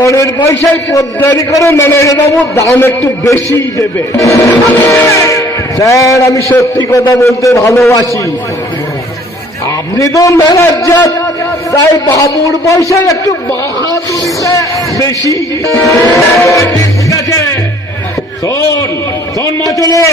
পরের পয়সায় পোদ্দারি করে ম্যানেজার বাবু দাম একটু বেশি দেবে। স্যার, আমি সত্যি কথা বলতে ভালোবাসি। আপনি তো ম্যানেজার, তাই বাবুর পয়সায় একটু বাহাদুরিটা বেশি। ঠিক আছে, শোন শোন মাচলে,